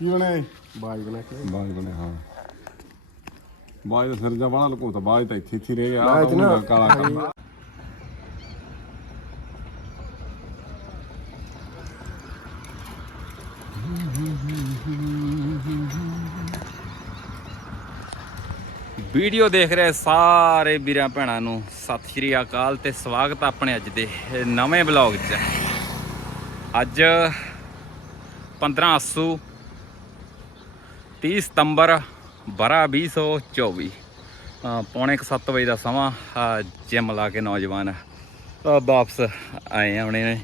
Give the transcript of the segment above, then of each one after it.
ਕੀ ਬਣਾਏ ਬਾਜ ਬਣਾ ਕੇ ਬਾਜ ਬਣੇ ਹਾਂ। ਬਾਜ ਦਾ ਸਿਰ ਜਾ ਬਣਾ ਲਕੋ ਤਾਂ ਬਾਜ ਤਾਂ ਇੱਥੇ ਇੱਥੇ ਹੀ ਰਹੇ ਆ ਬਾਜ ਨਾ- ਉਹਦਾ ਕਾਲਾ ਕਰਦਾ ਵੀਡੀਓ ਦੇਖ ਰਹੇ ਸਾਰੇ ਵੀਰਾਂ ਭੈਣਾਂ ਨੂੰ। ਸਤਿ ਸ਼੍ਰੀ ਅਕਾਲ ਤੇ ਸਵਾਗਤ ਆ ਆਪਣੇ ਅੱਜ ਦੇ ਨਵੇਂ ਬਲੌਗ 'ਚ। ਅੱਜ 15 ਅਸੂ 30 ਸਤੰਬਰ ਬਰਾ 2024 ਅ, ਪੌਣੇ 7 ਵਜੇ ਦਾ ਸਮਾਂ ਜਿਮ ਲਾ ਕੇ ਨੌਜਵਾਨ ਵਾਪਸ ਆਏ ਆ ਨੇ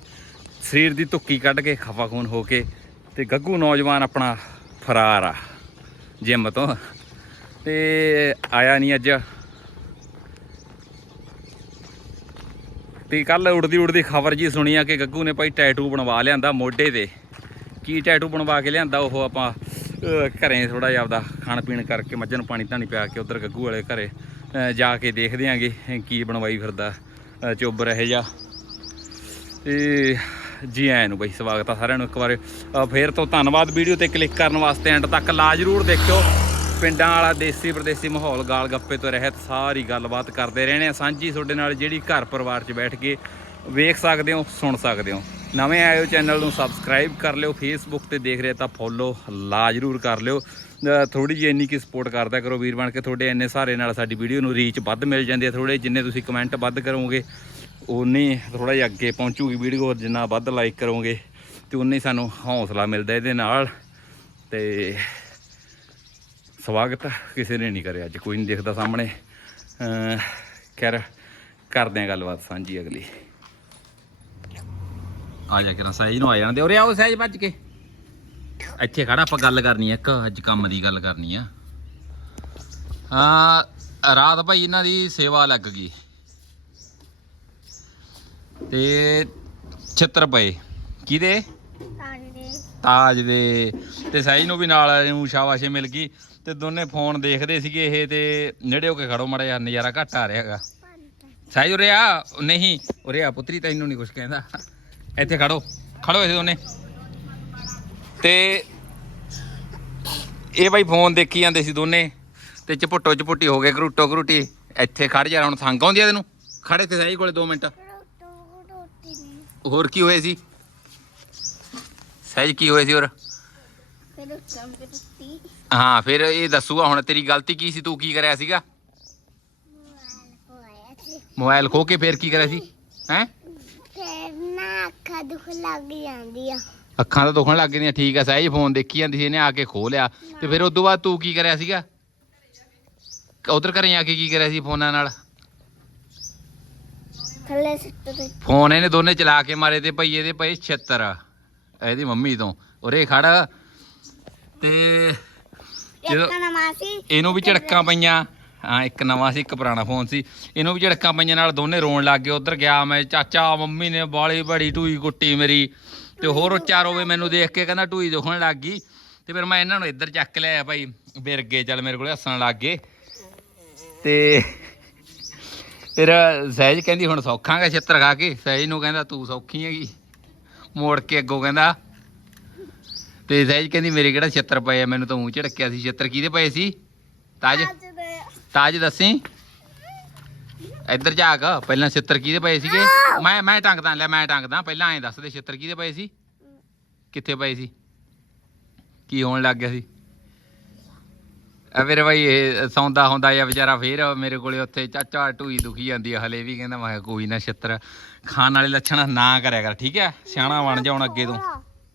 ਸਰੀਰ ਦੀ ਧੁੱਕੀ ਕੱਢ ਕੇ ਖਫਾ ਖੂਨ ਹੋ ਕੇ ਤੇ ਗੱਗੂ ਨੌਜਵਾਨ ਆਪਣਾ ਫਰਾਰ ਆ ਜਿਮ ਤੋਂ। ਤੇ ਆਇਆ ਨਹੀਂ ਅੱਜ। ਤੇ ਕੱਲ ਉੜਦੀ ਉੜਦੀ ਖਬਰ ਜੀ ਸੁਣੀ ਆ ਕਿ ਗੱਗੂ ਨੇ ਭਾਈ ਟੈਟੂ ਬਣਵਾ ਲਿਆਂਦਾ ਮੋਢੇ ਤੇ। ਕੀ ਟੈਟੂ ਬਣਵਾ ਕੇ ਲਿਆਂਦਾ ਉਹ ਆਪਾਂ ਘਰੇ ਥੋੜਾ ਜਿਹਾ ਆਪਦਾ ਖਾਣ ਪੀਣ ਕਰਕੇ ਮੱਝਾਂ ਨੂੰ ਪਾਣੀ ਧਾਣੀ ਪਿਆ ਕੇ ਉਧਰ ਗੱਗੂ ਵਾਲੇ ਘਰੇ ਜਾ ਕੇ ਦੇਖਦੇ ਆਂਗੇ ਕੀ ਬਣਵਾਈ ਫਿਰਦਾ ਅਹ, ਚੁੱਬ ਰਹੇ ਜਾ ਤੇ ਜੀ ਆਇਆਂ ਨੂੰ ਬਈ ਸਵਾਗਤ ਆ ਸਾਰਿਆਂ ਨੂੰ ਇੱਕ ਵਾਰ। ਅ, ਫੇਰ ਤੋਂ ਧੰਨਵਾਦ ਵੀਡੀਓ ਤੇ ਕਲਿੱਕ ਕਰਨ ਵਾਸਤੇ ਐਂਡ ਤੱਕ ਲਾ ਜਰੂਰ ਦੇਖਿਓ। ਪਿੰਡਾਂ ਵਾਲਾ ਦੇਸੀ ਪ੍ਰਦੇਸੀ ਮਾਹੌਲ ਗਾਲ ਗੱਪੇ ਤੋਂ ਰਹਿਤ ਸਾਰੀ ਗੱਲਬਾਤ ਕਰਦੇ ਰਹਿਣੇ ਆ। ਸਾਂਝੀ ਤੁਹਾਡੇ ਨਾਲ ਜਿਹੜੀ ਘਰ ਪਰਿਵਾਰ 'ਚ ਬੈਠ ਕੇ ਵੇਖ ਸਕਦੇ ਹੋ ਸੁਣ ਸਕਦੇ ਹੋ। ਨਵੇਂ ਆਏ ਹੋ ਚੈਨਲ ਨੂੰ ਸਬਸਕ੍ਰਾਈਬ ਕਰ ਲਿਓ ਫੇਸਬੁੱਕ ਤੇ ਦੇਖ ਰਹੇ ਤਾਂ ਫੋਲੋ ਲਾ ਜਰੂਰ ਕਰ ਲਿਓ। ਥੋੜੀ ਜਿਹੀ ਇੰਨੀ ਕੀ ਸਪੋਰਟ ਕਰਦਾ ਕਰੋ ਵੀਰ ਬਣ ਕੇ, ਤੁਹਾਡੇ ਇੰਨੇ ਸਾਰੇ ਨਾਲ ਸਾਡੀ ਵੀਡੀਓ ਨੂੰ ਰੀਚ ਵੱਧ ਮਿਲ ਜਾਂਦੀ ਹੈ। ਥੋੜੇ ਜਿੰਨੇ ਤੁਸੀਂ ਕਮੈਂਟ ਵੱਧ ਕਰੋਗੇ ਉਨੀ ਥੋੜਾ ਜਿਹਾ ਅੱਗੇ ਪਹੁੰਚੂਗੀ ਵੀਡੀਓ ਜਿੰਨਾ ਵੱਧ ਲਾਈਕ ਕਰੋਗੇ, ਤੇ ਉਨੀ ਸਾਨੂੰ ਹੌਸਲਾ ਮਿਲਦਾ ਇਹਦੇ ਨਾਲ। ਤੇ ਸਵਾਗਤ ਕਿਸੇ ਨੇ ਨਹੀਂ ਕਰਿਆ ਅੱਜ, ਕੋਈ ਨਹੀਂ ਦੇਖਦਾ ਸਾਹਮਣੇ। ਖੈਰ, ਕਰਦੇ ਆ ਗੱਲਬਾਤ, ਸਾਂਝੀ ਅਗਲੀ। ਆ ਜਾ ਕੇ ਸਹਿਜ ਨੂੰ ਆ ਜਾਣ ਦੇ। ਉਰੇ ਆਓ ਸਹਿਜ ਭੱਜ ਕੇ। ਇੱਥੇ ਖੜਾ ਆਪਾਂ ਗੱਲ ਕਰਨੀ ਆ ਇੱਕ ਅੱਜ ਕੰਮ ਦੀ ਗੱਲ ਕਰਨੀ ਆ। ਹਾਂ ਰਾਤ ਭਾਈ ਇਹਨਾਂ ਦੀ ਸੇਵਾ ਲੱਗ ਗਈ। ਤੇ 76 ਪਏ। ਕਿਹਦੇ? ਤਾਜ ਦੇ। ਤੇ ਸਹਿਜ ਨੂੰ ਵੀ ਨਾਲ ਨੂੰ ਸ਼ਾਬਾਸ਼ੇ ਮਿਲ ਗਈ। ਤੇ ਦੋਨੇ ਫੋਨ ਦੇਖਦੇ ਸੀਗੇ ਇਹ ਤੇ ਨੇੜੇ ਹੋ ਕੇ ਖੜੋ ਮੜਾ ਯਾਰ ਨਜ਼ਾਰਾ ਘੱਟ ਆ ਰਿਹਾ ਹੈਗਾ। ਸਹਿਜ ਉਰੇ ਆ। ਨਹੀਂ ਉਰੇ ਆ ਪੁੱਤਰੀ ਤੈਨੂੰ ਨਹੀਂ ਕੁਝ ਕਹਿੰਦਾ। ਇੱਥੇ ਖੜੋ ਖੜੋ ਇੱਥੇ ਦੋਨੇ। ਤੇ ਇਹ ਬਾਈ ਫੋਨ ਦੇਖੀ ਜਾਂਦੇ ਸੀ ਦੋਨੇ ਤੇ ਚਪੁੱਟੋ ਚਪੁੱਟੀ ਹੋ ਗਏ ਘਰੂਟੋ ਘਰੂਟੀ ਇੱਥੇ ਖੜ ਜਾ ਹੁਣ ਸੰਗ ਆਉਂਦੀ ਆ ਤੈਨੂੰ। ਖੜੇ ਤੇ ਸਹੀ ਕੋਲੇ 2 ਮਿੰਟ। ਹੋਰ ਕੀ ਹੋਏ ਸੀ? ਸਹਿਜ ਕੀ ਹੋਏ ਸੀ ਹੋਰ? ਹਾਂ ਫਿਰ ਇਹ ਦੱਸੂਗਾ ਹੁਣ ਤੇਰੀ ਗਲਤੀ ਕੀ ਸੀ ਤੂੰ ਕੀ ਕਰਿਆ ਸੀਗਾ? ਮੋਬਾਈਲ ਖੋ ਕੇ ਫੇਰ ਕੀ ਕਰਿਆ ਸੀ? ਹੈ? ਅੱਖਾਂ ਦੁਖ ਲੱਗ ਜਾਂਦੀ ਆ ਅੱਖਾਂ ਤਾਂ ਦੁਖਣ ਲੱਗ ਗਈਆਂ ਠੀਕ ਆ ਸਹਿਜ ਫੋਨ ਦੇਖੀ ਜਾਂਦੀ ਸੀ ਇਹਨੇ ਆ ਕੇ ਖੋ ਲਿਆ। ਤੇ ਫਿਰ ਤੋਂ ਬਾਅਦ ਤੂੰ ਕੀ ਕਰਿਆ ਸੀਗਾ? ਉਧਰ ਘਰੇ ਆ ਕੇ ਕੀ ਕਰਿਆ ਸੀ ਫੋਨਾਂ ਨਾਲ? ਥੱਲੇ ਸਿੱਟ ਦੇ। ਫੋਨ ਇਹਨੇ ਦੋਨੇ ਚਲਾ ਕੇ ਮਾਰੇ ਤੇ ਭਈ ਇਹਦੇ ਪਏ 76 ਇਹਦੀ ਮੰਮੀ ਤੋਂ। ਉਰੇ ਖੜ। ਤੇ ਜਦੋਂ ਇੱਕ ਇਹਨੂੰ ਵੀ ਝੜਕਾਂ ਪਈਆਂ। ਹਾਂ, ਇੱਕ ਨਵਾਂ ਸੀ, ਇੱਕ ਪੁਰਾਣਾ ਫੋਨ ਸੀ। ਇਹਨੂੰ ਵੀ ਝੜਕਾਂ ਪਈਆਂ ਨਾਲ ਦੋਨੇ ਰੋਣ ਲੱਗ ਗਏ। ਉਧਰ ਗਿਆ ਮੈਂ, ਚਾਚਾ, ਮੰਮੀ ਨੇ ਬਾਲੀ ਬੜੀ ਟੂਈ ਕੁੱਟੀ ਮੇਰੀ। ਤੇ ਹੋਰ ਉੱਚਾ ਰੋਵੇ ਮੈਨੂੰ ਦੇਖ ਕੇ, ਕਹਿੰਦਾ ਟੂਈ ਦੁਖਣ ਲੱਗ ਗਈ। ਤੇ ਫਿਰ ਮੈਂ ਇਹਨਾਂ ਨੂੰ ਇੱਧਰ ਚੱਕ ਲਿਆ ਭਾਈ ਬਿਰਗੇ ਚੱਲ ਮੇਰੇ ਕੋਲੇ ਹੱਸਣ ਲੱਗ ਗਏ। ਤੇ ਫਿਰ ਸਹਿਜ ਕਹਿੰਦੀ, ਹੁਣ ਸੌਖਾਂਗਾ ਛਿੱਤਰ ਖਾ ਕੇ? ਸਹਿਜ ਨੂੰ ਕਹਿੰਦਾ, ਤੂੰ ਸੌਖੀ ਹੈਗੀ। ਮੋੜ ਕੇ ਅੱਗੋਂ ਕਹਿੰਦਾ। ਤੇ ਸਹਿਜ ਕਹਿੰਦੀ, ਮੇਰੇ ਕਿਹੜਾ ਛਿੱਤਰ ਪਏ ਆ? ਮੈਨੂੰ ਤਾਂ ਊਂ ਝੜਕਿਆ ਸੀ। ਛਿੱਤਰ ਕਿਹਦੇ ਪਏ ਸੀ? ਤਾਜ ਤਾਜ ਦੱਸੀ? ਇੱਧਰ ਜਾ ਕੇ ਪਹਿਲਾਂ ਛਿੱਤਰ ਕਿਹਦੇ ਪਏ ਸੀਗੇ? ਮੈਂ ਮੈਂ ਟੰਗਦਾ ਲੈ ਮੈਂ ਟੰਗਦਾ ਪਹਿਲਾਂ ਐਂ ਦੱਸ ਦੇ ਛਿੱਤਰ ਕਿਹਦੇ ਪਏ ਸੀ? ਕਿੱਥੇ ਪਏ ਸੀ? ਕੀ ਹੋਣ ਲੱਗ ਗਿਆ ਸੀ? ਆ ਮੇਰੇ ਭਾਈ ਇਹ ਸੌਂਦਾ ਹੁੰਦਾ ਜਾਂ ਵਿਚਾਰਾ ਫੇਰ ਮੇਰੇ ਕੋਲੇ ਉੱਥੇ ਚਾਚਾ ਢੂਈ ਦੁਖੀ ਜਾਂਦੀ ਆ ਹਲੇ ਵੀ ਕਹਿੰਦਾ ਮੈਂ ਕੋਈ ਨਾ ਛਿੱਤਰ ਖਾਣ ਵਾਲੇ ਲੱਛਣ ਨਾ ਕਰਿਆ ਕਰ ਠੀਕ ਹੈ? ਸਿਆਣਾ ਬਣ ਜਾ ਹੁਣ ਅੱਗੇ ਤੋਂ।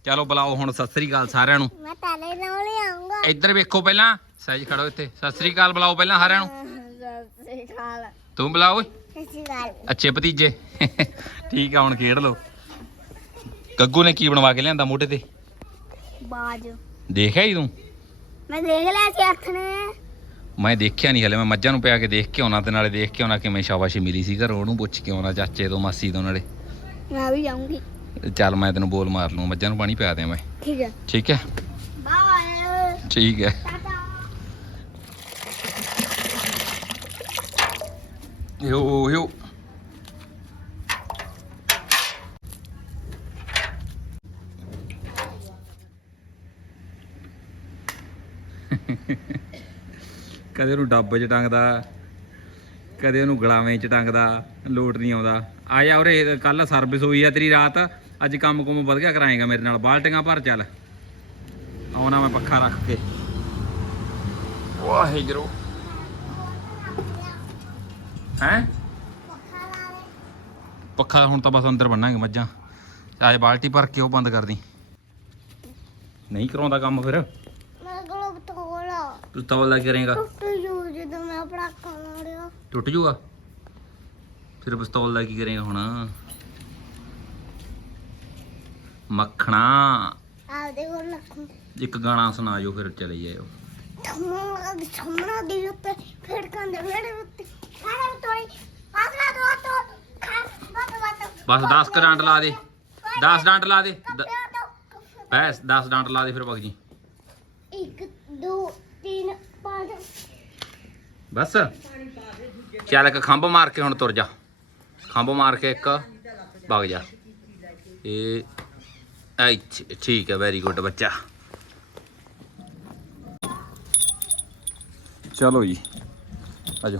ਚਲੋ ਬੁਲਾਓ ਹੁਣ ਸਤਿ ਸ੍ਰੀ ਅਕਾਲ ਸਾਰਿਆਂ ਨੂੰ। ਮੈਂ ਤਾਲੇ ਹੀ ਆਉਂਗਾ ਇੱਧਰ ਵੇਖੋ ਪਹਿਲਾਂ ਸਹਿਜ ਖੜੋ ਇੱਥੇ। ਸਤਿ ਸ੍ਰੀ ਅਕਾਲ ਬੁਲਾਓ ਪਹਿਲਾਂ ਸਾਰਿਆਂ ਨੂੰ। ਸਤਿ ਸ੍ਰੀ ਅਕਾਲ। ਤੂੰ ਬੁਲਾ ਓਏ। ਸਤਿ ਸ੍ਰੀ ਅਕਾਲ। ਅੱਛੇ ਭਤੀਜੇ। ਠੀਕ ਆ ਹੁਣ ਖੇਡ ਲਓ। ਗੱਗੂ ਨੇ ਕੀ ਬਣਵਾ ਕੇ ਲਿਆਂਦਾ ਮੋਢੇ ਤੇ? ਬਾਜ। ਦੇਖਿਆ ਹੀ ਤੂੰ? ਮੈਂ ਦੇਖ ਲਿਆ ਸੀ ਅੱਖ ਨੇ। ਮੈਂ ਦੇਖਿਆ ਨਹੀਂ ਹਲੇ ਮੈਂ ਮੱਝਾਂ ਨੂੰ ਪਿਆ ਕੇ ਦੇਖ ਕੇ ਆਉਣਾ ਤੇ ਨਾਲੇ ਦੇਖ ਕੇ ਆਉਣਾ ਕਿਵੇਂ ਸ਼ਾਬਾਸ਼ੀ ਮਿਲੀ ਸੀ ਘਰੋਂ। ਉਹਨੂੰ ਪੁੱਛ ਕੇ ਆਉਣਾ ਚਾਚੇ ਤੋਂ ਮਾਸੀ ਤੋਂ ਨਾਲੇ। ਮੈਂ ਵੀ ਜਾਊਂਗੀ। ਚੱਲ ਮੈਂ ਤੈਨੂੰ ਬੋਲ ਮਾਰ ਲੂੰ ਮੱਝਾਂ ਨੂੰ ਪਾਣੀ ਪਿਆ ਦਿਆਂ ਮੈਂ। ਠੀਕ ਹੈ। ਠੀਕ ਹੈ? ਬਾਏ ਠੀਕ ਹੈ। ਯੋ ਕਦੇ ਉਹਨੂੰ ਡੱਬ 'ਚ ਟੰਗਦਾ ਕਦੇ ਉਹਨੂੰ ਗਲਾਵੇਂ 'ਚ ਟੰਗਦਾ ਲੋਟ ਨਹੀਂ ਆਉਂਦਾ। ਆ ਜਾ ਉਰੇ ਕੱਲ ਸਰਵਿਸ ਹੋਈ ਆ ਤੇਰੀ ਰਾਤ। ਅੱਜ ਕੰਮ ਕੁਮ ਵਧ ਗਿਆ ਕਰਾਏਗਾ ਮੇਰੇ ਨਾਲ। ਬਾਲਟੀਆਂ ਭਰ ਚੱਲ। ਆਉਣਾ ਮੈਂ ਪੱਖਾ ਰੱਖ ਕੇ। ਵਾਹਿਗੁਰੂ। ਹੈ? ਪੱਖਾ ਹੁਣ ਤਾਂ ਬਸ ਅੰਦਰ ਬੰਨਾਂਗੇ ਮੱਝਾਂ। ਆਏ ਬਾਲਟੀ ਭਰ ਕੇ ਉਹ ਬੰਦ ਕਰ ਦੀ। ਨਹੀਂ ਕਰਾਉਂਦਾ ਕੰਮ ਫਿਰ? ਮੇਰੇ ਕੋਲ ਬਤੋਲਾ ਤੂੰ ਕਰੇਗਾ ਟੁੱਟ ਜੂ ਜਦੋਂ ਮੈਂ ਪੜਾਕਾ ਮਾਰਿਆ ਟੁੱਟ ਜੂਗਾ? ਫਿਰ ਪਿਸਤੌਲ ਦਾ ਕੀ ਕਰੇਗਾ ਹੁਣ। ਮੱਖਣਾ। ਆਪਦੇ ਕੋਲ ਲੱਖੂ ਇੱਕ ਗਾਣਾ ਸੁਣਾ ਜੋ ਫਿਰ ਚਲੇ ਜਾਇਓ। ਠਮਾ ਦੀ ਠਮਾ ਦੀ ਉੱਤੇ ਫੇਰ ਕੰਦੇ ਮੇਰੇ ਉੱਤੇ। ਸਾਰੇ ਤੋਈ ਆਗਲਾ ਦੋ ਤੋ ਖਾ ਬਤ ਬਤ ਬਸ 10 ਡਾਂਟ ਲਾ ਦੇ। 10 ਡਾਂਟ ਲਾ ਦੇ। ਬਸ 10 ਡਾਂਟ ਲਾ ਦੇ ਫਿਰ ਭਗ ਜੀ ਇੱਕ ਦੋ ਤਿੰਨ ਪੰਜ। ਬਸ। ਚੱਲ ਇੱਕ ਖੰਭ ਮਾਰ ਕੇ ਹੁਣ ਤੁਰ ਜਾ। ਖੰਭ ਮਾਰ ਕੇ ਇੱਕ ਭਗ ਜਾ। ਇਹ ਇੱਥੇ ਠੀਕ ਹੈ ਵੈਰੀ ਗੁੱਡ ਬੱਚਾ। ਚਲੋ ਜੀ ਆਜੋ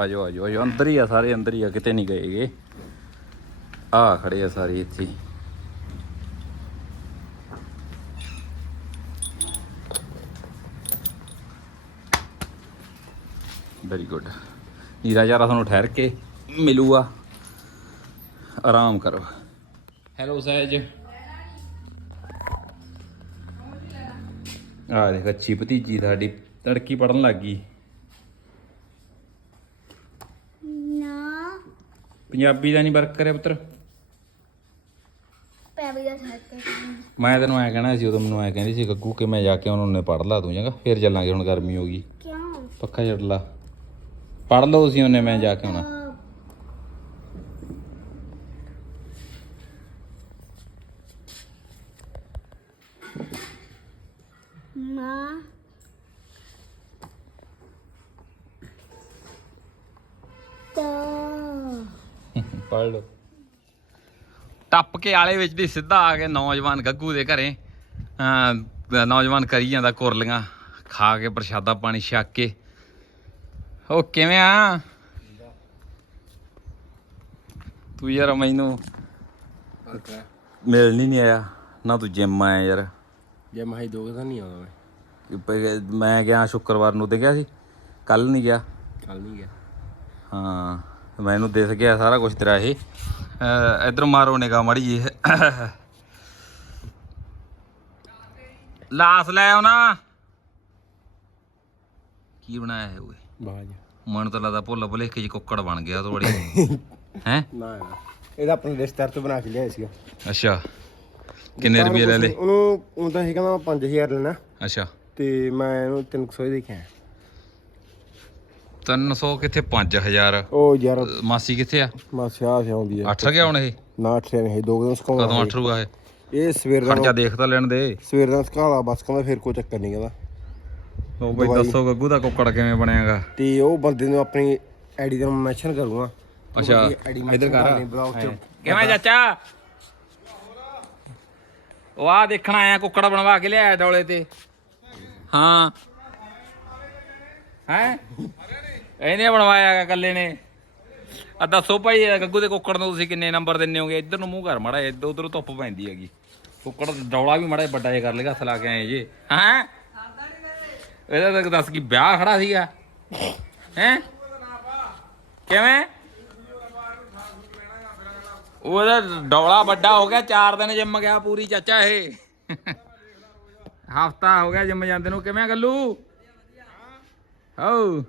ਆਜੋ ਆਜੋ ਆਜੋ ਅੰਦਰ ਹੀ ਆ ਸਾਰੇ, ਅੰਦਰ ਹੀ ਆ, ਕਿਤੇ ਨਹੀਂ ਗਏਗੇ ਆ ਖੜੇ ਆ ਸਾਰੇ ਇੱਥੇ। ਵੈਰੀ ਗੁੱਡ ਨੀਰਾ ਯਾਰਾ ਤੁਹਾਨੂੰ ਠਹਿਰ ਕੇ ਮਿਲੂਗਾ। ਆਰਾਮ ਕਰੋ। ਹੈਲੋ ਸਹਿਜ। ਆ ਦੇਖ ਅੱਛੀ ਭਤੀਜੀ ਸਾਡੀ ਤੜਕੀ ਪੜਨ ਲੱਗ ਗਈ। ਨਾ। ਪੰਜਾਬੀ ਦਾ ਨਹੀਂ ਵਰਕ ਕਰਿਆ ਪੁੱਤਰ? ਪੈਬੀਆ ਸਾਥੇ ਮੈਂ ਤੈਨੂੰ ਐ ਕਹਿਣਾ ਸੀ ਉਦੋਂ ਮੈਨੂੰ ਐ ਕਹਿੰਦੀ ਸੀ ਗੱਗੂ ਕਿ ਮੈਂ ਜਾ ਕੇ ਉਹਨਾਂ ਨੇ ਪੜ ਲਾ ਦੂੰ ਚੰਗਾ ਫੇਰ ਚੱਲਾਂਗੇ ਹੁਣ ਗਰਮੀ ਹੋ ਗਈ। ਕਿਉਂ? ਪੱਖਾ ਛੱਡ ਲਾ। ਪੜ ਲਓ ਸੀ ਉਹਨੇ ਮੈਂ ਜਾ ਕੇ ਆਉਣਾ ਮਾਂ ਤਾਂ ਪੜ ਲਓ। ਟੱਪ ਕੇ ਆਲੇ ਵਿੱਚ ਦੀ ਸਿੱਧਾ ਆ ਕੇ ਨੌਜਵਾਨ ਗੱਗੂ ਦੇ ਘਰੇ ਨੌਜਵਾਨ ਕਰੀ ਜਾਂਦਾ ਕੁਰਲੀਆਂ ਖਾ ਕੇ ਪ੍ਰਸ਼ਾਦਾ ਪਾਣੀ ਛਕ ਕੇ। ਉਹ ਕਿਵੇਂ ਆ? ਤੂੰ ਯਾਰ ਮੈਨੂੰ ਮਿਲ ਨਹੀਂ ਆਇਆ ਨਾ ਤੂੰ ਜਿੰਮ ਆਇਆ ਯਾਰ। ਜੇ ਮੈਂ ਹੀ ਦੋ ਦਿਨ ਨਹੀਂ ਆਉਂਦਾ ਮੈਂ। ਮੈਂ ਗਿਆ ਸ਼ੁੱਕਰਵਾਰ ਨੂੰ ਤੇ ਗਿਆ ਸੀ? ਕੱਲ ਨਹੀਂ ਗਿਆ। ਕੱਲ ਨਹੀਂ ਗਿਆ। ਹਾਂ। ਮੈਨੂੰ ਦਿਸ ਗਿਆ ਸਾਰਾ ਕੁਝ ਤੇਰਾ ਇਹ। ਇੱਧਰ ਮਾਰੋ ਨਿਗਾ ਮੜੀ ਜੀ ਲਾਸ ਲੈ ਆਉਣਾ। ਕੀ ਬਣਾਇਆ ਹੈ ਓਏ? ਬਾਜ। ਮਨ ਤਾਂ ਲੱਗਦਾ ਭੁੱਲ ਭੁਲੇਖੇ ਚ ਕੁੱਕੜ ਬਣ ਗਿਆ ਤੋ ਬੜੀ। ਹੈ? ਨਾ ਇਹਦਾ ਆਪਣੇ ਰਿਸ਼ਤੇਦਾਰ ਤੋਂ ਬਣਾ ਕੇ ਲਿਆਇਆ ਸੀਗਾ। ਅੱਛਾ। ਕਿੰਨੇ ਰੁਪਏ ਲੈ ਲਏ? ਉਹਨੂੰ ਉਹ ਤਾਂ ਕਹਿੰਦਾ ਮੈਂ 5000 ਲੈਣਾ। ਅੱਛਾ। ਤੇ ਮੈਂ ਇਹਨੂੰ 300 ਹੀ ਦੇਖਿਆ 300 ਕਿੱਥੇ? 5000 ਉਹ ਯਾਰ। ਮਾਸੀ ਕਿੱਥੇ ਆ? ਮਾਸਿਆ ਆਉਂਦੀ ਹੈ ਅੱਠ ਗਿਆ ਹੁਣ ਇਹ ਨਾ ਅੱਠ ਨਹੀਂ ਦੋ ਦਿਨ ਕਦੋਂ ਸਕਾਉਂਦਾ ਅੱਠ ਰੂਗਾ ਇਹ? ਇਹ ਸਵੇਰ ਦਾ ਖਰਚਾ ਦੇਖ ਤਾਂ ਲੈਣ ਦੇ। ਸਵੇਰ ਦਾ ਸਕਾਲਾ ਬਸ ਕਹਿੰਦਾ ਫਿਰ ਕੋਈ ਚੱਕਰ ਨਹੀਂ ਕਹਿੰਦਾ। ਲੋ ਬਈ ਦੱਸੋ ਗੱਗੂ ਦਾ ਕੁੱਕੜ ਕਿਵੇਂ ਬਣਿਆਗਾ? ਤੇ ਉਹ ਬੰਦੇ ਨੂੰ ਆਪਣੀ ਆਈਡੀ ਦਾ ਮੈਂਸ਼ਨ ਕਰੂੰਗਾ। ਅੱਛਾ ਇਧਰ ਕਰ। ਕਿਵੇਂ ਚਾਚਾ? ਉਹ ਆ ਦੇਖਣ ਆਇਆ ਕੁੱਕੜ ਬਣਵਾ ਕੇ ਲਿਆਇਆ ਡੋਲੇ ਤੇ। ਹਾਂ। ਹੈ? ਇਹਨੇ ਬਣਵਾਇਆ ਗਾ ਕੱਲੇ ਨੇ। ਆ ਦੱਸੋ ਭਾਈ ਇਹ ਗੱਗੂ ਦੇ ਕੁੱਕੜ ਨੂੰ ਤੁਸੀਂ ਕਿੰਨੇ ਨੰਬਰ ਦਿੰਨੇ ਹੋਗੇ? ਇੱਧਰ ਨੂੰ ਮੂੰਹ ਕਰ ਮੜਾ ਇੱਧਰ ਉਧਰ ਧੁੱਪ ਪੈਂਦੀ ਹੈਗੀ। ਕੁੱਕੜ ਡੌਲਾ ਵੀ ਮੜਾ ਵੱਡਾ ਜਿਹਾ ਕਰ ਲੇਗਾ ਹੱਥ ਲਾ ਕੇ ਆਏ ਜੇ। ਹੈ? ਇਹਦਾ ਤਾਂ ਦੱਸ ਕੀ ਵਿਆਹ ਖੜਾ ਸੀਗਾ? ਹੈ? ਕਿਵੇਂ? ਉਹਦਾ ਡੌਲਾ ਵੱਡਾ ਹੋ ਗਿਆ 4 ਦਿਨ ਜਿੰਮ ਗਿਆ ਪੂਰੀ ਚਾਚਾ ਇਹ। ਹਫਤਾ ਹੋ ਗਿਆ ਜਿੰਮ ਜਾਂਦੇ ਨੂੰ। ਕਿਵੇਂ ਗੱਲੂ? ਹੋ ਹਾਂ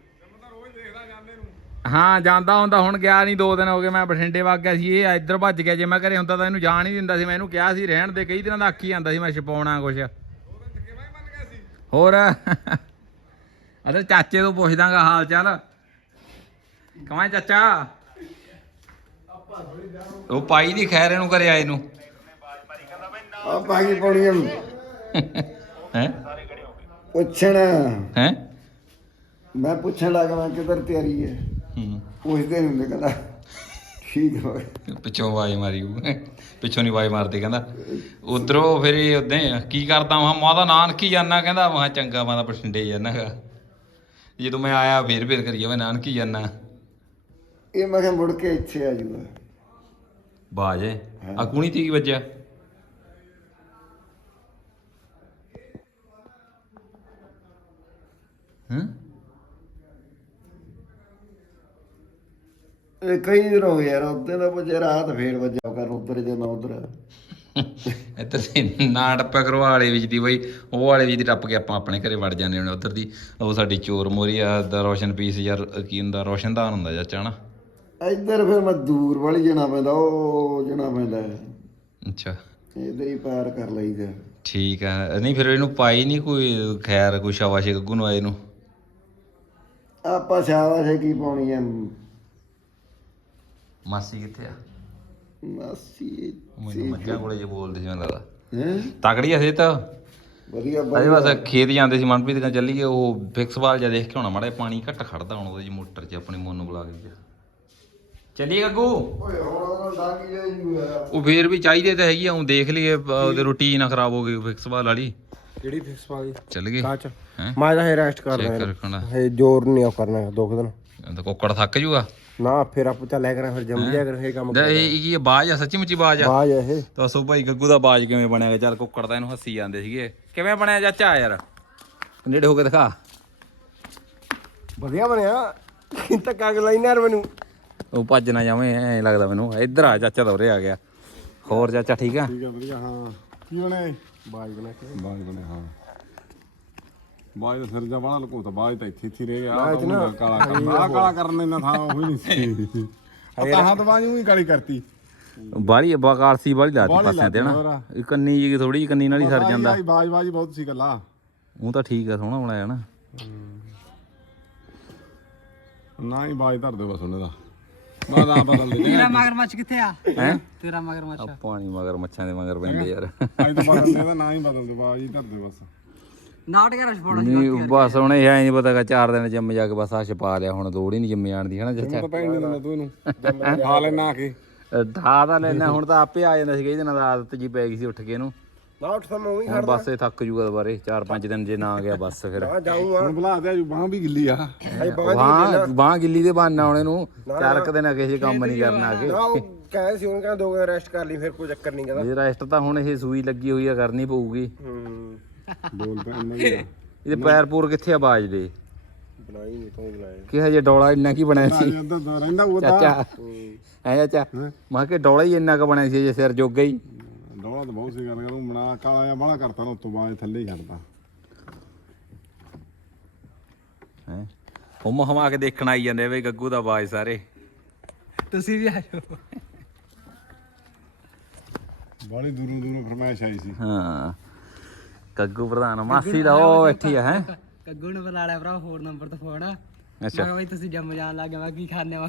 ਜਾਂਦਾ ਹੁੰਦਾ ਹੁਣ ਗਿਆ ਨਹੀਂ 2 ਦਿਨ ਹੋ ਗਏ ਮੈਂ ਬਠਿੰਡੇ ਵਗ ਗਿਆ ਸੀ ਇਹ ਇੱਧਰ ਭੱਜ ਗਿਆ ਜੇ ਮੈਂ ਘਰੇ ਹੁੰਦਾ ਤਾਂ ਇਹਨੂੰ ਜਾਣ ਹੀ ਦਿੰਦਾ ਸੀ ਮੈਂ ਇਹਨੂੰ ਕਿਹਾ ਸੀ ਰਹਿਣ ਦੇ ਕਈ ਦਿਨਾਂ ਦਾ ਆਖੀ ਜਾਂਦਾ ਸੀ ਮੈਂ ਛਪਾਉਣਾ ਕੁਛ। ਹੋਰ? ਅਦਰ ਚਾਚੇ ਤੋਂ ਪੁੱਛਦਾਗਾ ਹਾਲ ਚਾਲ। ਕਮਾਂ ਚਾਚਾ? ਉਹ ਪਾਈ ਦੀ ਖੈਰ ਇਹਨੂੰ ਘਰੇ ਆਏ ਨੂੰ। ਆ ਬਾਗੀ ਪੌੜੀਆਂ ਹੈ? ਪੁੱਛਣ। ਹੈ? ਮੈਂ ਪੁੱਛਣ ਲੱਗਾ ਕਿਧਰ ਤਿਆਰੀ ਹੈ ਪੁੱਛਦੇ ਨਹੀਂ ਹੁੰਦੇ ਕਹਿੰਦਾ ਠੀਕ ਹੋ ਪਿੱਛੋਂ ਆਵਾਜ਼ ਮਾਰੀ ਉਹ ਪਿੱਛੋਂ ਨਹੀਂ ਆਵਾਜ਼ ਮਾਰਦੇ ਕਹਿੰਦਾ ਉਧਰੋਂ ਫਿਰ ਇਹ ਉਦਾਂ ਕੀ ਕਰਦਾ? ਮੈਂ ਮਾਂ ਦਾ ਨਾਨਕੀ ਜਾਨਾ ਕਹਿੰਦਾ ਮੈਂ ਕਿਹਾ ਚੰਗਾ ਮੈਂ ਤਾਂ ਬਠਿੰਡੇ ਜਾਨਾ ਗਾ। ਜਦੋਂ ਮੈਂ ਆਇਆ ਫੇਰ ਫੇਰ ਕਰੀ ਜਾਵੇ ਨਾਨਕੀ ਜਾਨਾ ਇਹ ਮੈਂ ਕਿਹਾ ਮੁੜ ਕੇ ਇੱਥੇ ਆ ਜੂਗਾ। ਬਾਜੇ ਆ ਕੁਣੀ ਤੀ ਕੀ ਵੱਜਿਆ? ਹੂੰ? ਕਈ ਦਿਨ ਹੋ ਗਏ ਯਾਰ ਉੱਤੇ ਦਾ ਪੁੱਜੇ ਰਾਤ ਫੇਰ ਵੱਜਾ ਕਰ ਉਧਰ ਜੇ ਨਾ ਉਧਰ ਦੀ ਨਾ ਟੱਪਿਆ ਕਰੋ ਵਾਲੇ ਵਿੱਚ ਦੀ ਬਈ ਉਹ ਵਾਲੇ ਵਿੱਚ ਦੀ ਟੱਪ ਕੇ ਆਪਾਂ ਆਪਣੇ ਘਰੇ ਵੜ ਜਾਂਦੇ ਹੁੰਦੇ ਉਧਰ ਦੀ। ਉਹ ਸਾਡੀ ਚੋਰ ਮੋਰੀ ਆ ਦਾ ਰੋਸ਼ਨ ਪੀਸ ਯਾਰ ਕੀ ਹੁੰਦਾ ਰੋਸ਼ਨਦਾਨ ਹੁੰਦਾ ਚਾਚਾ ਨਾ ਇੱਧਰ ਫਿਰ ਮੈਂ ਦੂਰ ਵਾਲੀ ਜਣਾ ਪੈਂਦਾ ਉਹ ਜਣਾ ਪੈਂਦਾ। ਅੱਛਾ। ਇਧਰ ਹੀ ਪਾਰ ਕਰ ਲਈਦਾ। ਠੀਕ ਆ ਨਹੀਂ ਫਿਰ ਇਹਨੂੰ ਪਾਈ ਨਹੀਂ ਕੋਈ ਖੈਰ ਕੋਈ ਸ਼ਾਬਾਸ਼ ਗੱਗੂ ਨੂੰ ਆਏ ਨੂੰ? ਆਪਾਂ ਸ਼ਾਬਾਸ਼ ਕੀ ਪਾਉਣੀ ਐ ਮਾਸੀ ਕਿੱਥੇ ਆ? ਮਾਸੀ ਮੈਨੂੰ ਮੱਝਾਂ ਕੋਲੇ ਜੇ ਬੋਲਦੇ ਸੀ ਮੈਨੂੰ ਲੱਗਦਾ। ਹੈ? ਤਕੜੀ ਆ ਸੇ ਤਾਂ। ਵਧੀਆ ਅਜੇ ਬਸ ਖੇਤ ਜਾਂਦੇ ਸੀ ਮਨਪ੍ਰੀਤ ਨਾਲ ਚੱਲੀਏ ਉਹ ਫਿਕਸ ਵਾਲ ਜਿਹਾ ਦੇਖ ਕੇ ਆਉਣਾ ਮਾੜਾ ਪਾਣੀ ਘੱਟ ਖੜਦਾ ਹੁਣ ਉਹਦੇ ਜੀ ਮੋਟਰ 'ਚ ਆਪਣੀ ਮੋਨ ਨੂੰ ਬੁਲਾ ਕੇ ਚੱਲੀਏ ਗੱਗੂ? ਓਏ ਹੁਣ ਡਾਂਗੀ ਜਾਈਗਾ ਉਹ ਫੇਰ ਵੀ ਚਾਹੀਦੇ ਤਾਂ ਹੈਗੀ ਆ ਦੇਖ ਲਈਏ ਉਹਦੇ ਰੂਟੀਨ ਨਾ ਖਰਾਬ ਹੋ ਗਈ ਫਿਕਸ ਵਾਲ ਵਾਲੀ। ਕਿਹੜੀ ਫਿਕਸ ਗਈ ਚੱਲ ਗਏ। ਕਾਚ ਹੈਂ? ਮੈਂ ਤਾਂ ਇਹ ਰੈਸਟ ਕਰ ਚੈੱਕ ਲੈਣਾ ਰੱਖਣਾ। ਇਹ ਜ਼ੋਰ ਨਹੀਂ ਆ ਕਰਨਾ ਦੋ ਦਿਨ ਇਹ ਤਾਂ ਕੁੱਕੜ ਥੱਕ ਜੂਗਾ। ਨਾ ਫਿਰ ਆਪ ਚੱਲਿਆ ਕਰਾਂ ਫਿਰ ਜੰਮ ਜਾ ਕਰ ਇਹ ਕੰਮ ਦਾ ਇਹ ਕੀ ਬਾਜ ਆ ਸੱਚੀ ਮੁੱਚੀ ਬਾਜ ਆ? ਬਾਜ ਇਹ। ਦੱਸੋ ਭਾਈ ਗੱਗੂ ਦਾ ਬਾਜ ਕਿਵੇਂ ਬਣਿਆ? ਚੱਲ ਕੁੱਕੜ ਤਾਂ ਇਹਨੂੰ ਹੱਸੀ ਜਾਂਦੇ ਸੀਗੇ। ਕਿਵੇਂ ਬਣਿਆ ਚਾਚਾ ਯਾਰ? ਨੇੜੇ ਹੋ ਕੇ ਦਿਖਾ। ਵਧੀਆ ਬਣਿਆ। ਧੱਕਾ ਗਲਾਈ ਨਾ ਯਾਰ ਮੈਨੂੰ। ਉਹ ਭੱਜ ਨਾ ਜਾਵੇਂ ਐ ਲੱਗਦਾ ਮੈਨੂੰ। ਇੱਧਰ ਆ ਚਾਚਾ ਤਾਂ ਉਰੇ ਆ ਗਿਆ। ਹੋਰ ਚਾਚਾ ਠੀਕ ਆ? ਠੀਕ ਆ ਵਧੀਆ ਹਾਂ। ਕੀ ਬਣੇ? ਬਾਜ ਬਣਾ ਕੇ। ਬਾਜ ਬਣੇ ਹਾਂ। ਬਾਜ ਦਾ ਸਿਰ ਜਾ ਬਾਹਲਾ ਲਕੋ ਤਾਂ ਬਾਜ ਤਾਂ ਇੱਥੇ ਇੱਥੇ ਹੀ ਰਹਿ ਗਿਆ। ਆਹ ਤਾਂ ਨਾ ਕਾਲਾ ਕੰਮ ਆਹ ਕਾਲਾ ਕਰਨ ਦੇ ਨਾ ਥਾਂ ਉਹ ਹੀ ਨਹੀਂ ਸੀ। ਤਾਂ ਹਾਂ ਤਾਂ ਬਾਜ ਹੀ ਕਾਲੀ ਕਰਤੀ। ਬਾਲੀ ਬਕਾਲਸੀ ਬਾਲੀ ਲਾਤੀ ਪਾਸਿਆਂ ਤੇ ਨਾ ਹੋਰ। ਇਹ ਕੰਨੀ ਜੀ ਥੋੜੀ ਜਿਹੀ ਕੰਨੀ ਨਾਲ ਹੀ ਸਰ ਜਾਂਦਾ। ਬਾਜ ਬਾਜ ਬਹੁਤ ਸੀ ਗੱਲਾਂ। ਉਹ ਤਾਂ ਠੀਕ ਆ ਸੋਹਣਾ ਬਣਾਇਆ ਨਾ। ਨਾ ਹੀ ਬਾਜ ਧਰ ਦੇ ਬਸ ਉਹਨੇ ਦਾ ਬਾਦ ਆ ਬਦਲ ਦੇ ਤੇਰਾ ਮਗਰਮੱਛ ਕਿੱਥੇ ਆ? ਹੈ? ਤੇਰਾ ਮਗਰਮੱਛ ਪਾਣੀ ਮਗਰ ਮੱਛਾਂ ਦੇ ਮਗਰ ਪੈਂਦੇ ਯਾਰ। ਅੱਜ ਤਾਂ ਬਦਲ ਦੇ ਇਹਦਾ ਨਾ ਹੀ ਬਦਲ ਦੇ ਬਾਜ ਹੀ ਧਰ ਦੇ ਬਸ। ਨਹੀਂ ਬਸ ਹੁਣ ਇਹ ਐ ਨਹੀਂ ਪਤਾ ਕਿ ਚਾਰ ਦਿਨ ਜਿੰਮ ਜਾ ਕੇ ਬਸ ਆ ਛਪਾ ਲਿਆ ਹੁਣ ਦੌੜ ਹੀ ਨਹੀਂ ਜਿੰਮ ਜਾਣ ਦੀ ਹਨਾ ਚਾਚਾ ਤਾਂ ਪੈਣ ਨਹੀਂ ਦਿੰਦਾ ਤੂੰ ਇਹਨੂੰ ਖਾ ਲੈਣਾ ਆ ਕੇ। ਠਾ ਤਾਂ ਲੈਣਾ ਹੁਣ ਤਾਂ ਆਪੇ ਆ ਜਾਂਦਾ ਸੀ ਕਈ ਦਿਨਾਂ ਦਾ ਆਦਤ ਜੀ ਪੈ ਗਈ ਸੀ ਉੱਠ ਕੇ ਇਹਨੂੰ। ਨਾ ਉੱਠ ਤਾਂ ਮੈਂ ਉਹੀ ਹੁਣ ਬਸ ਇਹ ਥੱਕ ਜੂਗਾ ਦੁਬਾਰੇ ਚਾਰ ਪੰਜ ਦਿਨ ਜੇ ਨਾ ਗਿਆ ਬਸ ਫਿਰ। ਆ। ਜਾਊਂਗਾ ਹੁਣ ਬੁਲਾ ਦੇ ਬਾਹ ਵੀ ਗਿੱਲੀ ਆ। ਬਾਹ ਬਾਹ ਗਿੱਲੀ ਦੇ ਬਹਾਨਾ ਆਉਣੇ ਨੂੰ ਚਾਰ ਕੁ ਦਿਨ ਅਗੇ ਇਹ ਕੰਮ ਨਹੀਂ ਕਰਨਾ ਅਗੇ। ਕਹੇ ਸੀ ਉਹਨੇ ਕਹਿੰਦਾ ਦੋ ਦਿਨ ਰੈਸਟ ਕਰ ਲਈ ਫਿਰ ਕੋਈ ਚੱਕਰ ਨਹੀਂ ਕਹਿੰਦਾ ਇਹ ਰੈਸਟ ਤਾਂ ਹੁਣ ਇਹ ਸੂਈ ਲੱਗੀ ਹੋਈ ਆ ਕਰਨੀ ਪਊਗੀ। ਹੂੰ। ਬੋਲ ਪੈ ਇਹਦੇ ਪੈਰ ਪੂਰ ਕਿੱਥੇ ਆ ਬਾਜ ਦੇ? ਬਣਾਈ ਨਹੀਂ ਤੂੰ ਬਣਾਇਆ ਕਿ ਹਜੇ ਡੋਲਾ ਇੰਨਾ ਕੀ ਬਣਿਆ ਸੀ? ਅੱਧਾ ਤਾਂ ਰਹਿੰਦਾ ਉਹ ਚਾਚਾ। ਐ ਚਾਚਾ? ਮੈਂ ਕਿ ਡੋਲਾ ਹੀ ਇੰਨਾ ਕ ਬਣਿਆ ਸੀ ਜੇ ਸਿਰ ਜੋਗਾ ਹੀ। ਡੋਲਾ ਤਾਂ ਬਹੁਤ ਸੀ ਗੱਲ ਕਰੂੰ ਬਣਾ ਕਾਲਾ ਜਿਹਾ ਬਾਹਲਾ ਕਰਤਾ ਨਾ ਉਤੋਂ ਬਾਅਦ ਥੱਲੇ ਹੀ ਛੱਡਤਾ। ਹੈ? ਹੁਮ ਹਮਾ ਕੇ ਦੇਖਣ ਆਈ ਜਾਂਦੇ ਵੇ ਗੱਗੂ ਦਾ ਬਾਜ ਸਾਰੇ। ਤੁਸੀਂ ਵੀ ਆ ਜਾਓ। ਬਾਹਲੀ ਦੂਰੋਂ ਦੂਰੋਂ ਫਰਮਾਇਸ਼ ਆਈ ਸੀ। ਹਾਂ। ਗੱਗੂ ਪ੍ਰਧਾਨ ਮਾਸੀ ਦਾ ਉਹ ਬੈਠੀ ਆ ਹੈ? ਕੱਗੂ ਨੂੰ ਬੁਲਾ ਲਿਆ ਭਰਾ ਹੋਰ ਨੰਬਰ ਤੋਂ ਫੋਨ ਮੈਂ ਅੱਛਾ। ਕਿਹਾ ਬਈ ਤੁਸੀਂ ਜੰਮ ਜਾਣ ਲੱਗ ਗਏ ਮੈਂ ਕੀ ਖਾਣੇ ਵਾ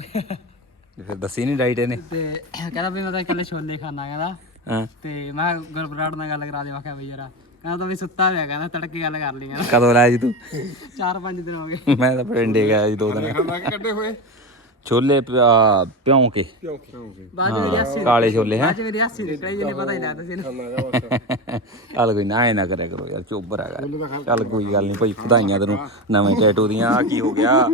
ਤੇ ਫਿਰ ਦੱਸੀ ਨਹੀਂ ਡਾਈਟ ਇਹਨੇ? ਕਹਿੰਦਾ ਵੀ ਮੈਂ ਤਾਂ ਇਕੱਲੇ ਛੋਲੇ ਖਾਣਾ ਕਹਿੰਦਾ। ਹਾਂ। ਤੇ ਮੈਂ ਗੁਰਬਰਾੜ ਨਾਲ ਗੱਲ ਕਰਾ ਦੇ ਮੈਂ ਕਿਹਾ ਬਈ ਯਾਰ ਕਹਿੰਦਾ ਤਾਂ ਵੀ ਸੁੱਤਾ ਹੋਇਆ ਕਹਿੰਦਾ ਤੜਕੇ ਗੱਲ ਕਰ ਲਈ ਕਹਿੰਦਾ ਕਦੋਂ ਲਾਇਆ ਸੀ ਤੂੰ? ਚਾਰ ਪੰਜ ਦਿਨ ਹੋ ਗਏ। ਮੈਂ ਤਾਂ ਪਿੰਡੇ ਗਿਆ ਜੀ ਦੋ ਦਿਨ। ਕੱਢੇ ਹੋਏ। ਛੋਲੇ ਪਿਆ- ਪਿਉਂ ਕੇ। ਬਾਅਦ ਕਾਲੇ ਛੋਲੇ ਹੈ? ਬਾਅਦ ਚ ਮੇਰੀ ਹਾਸੀ ਨਿਕਲੀ ਜਿਹਨੇ ਪਤਾ ਹੀ ਲੱਗਦਾ ਸੀ ਇਹਨੂੰ ਚੱਲ ਕੋਈ ਨਾ ਐ ਨਾ ਕਰਿਆ ਕਰੋ ਯਾਰ ਚੁੱਪ ਰਹਾ ਚੱਲ ਕੋਈ ਗੱਲ ਨਹੀਂ ਭਾਈ ਵਧਾਈਆਂ ਤੈਨੂੰ। ਨਵੇਂ ਟੈਟੂ ਦੀਆਂ ਆ ਕੀ ਹੋ ਗਿਆ?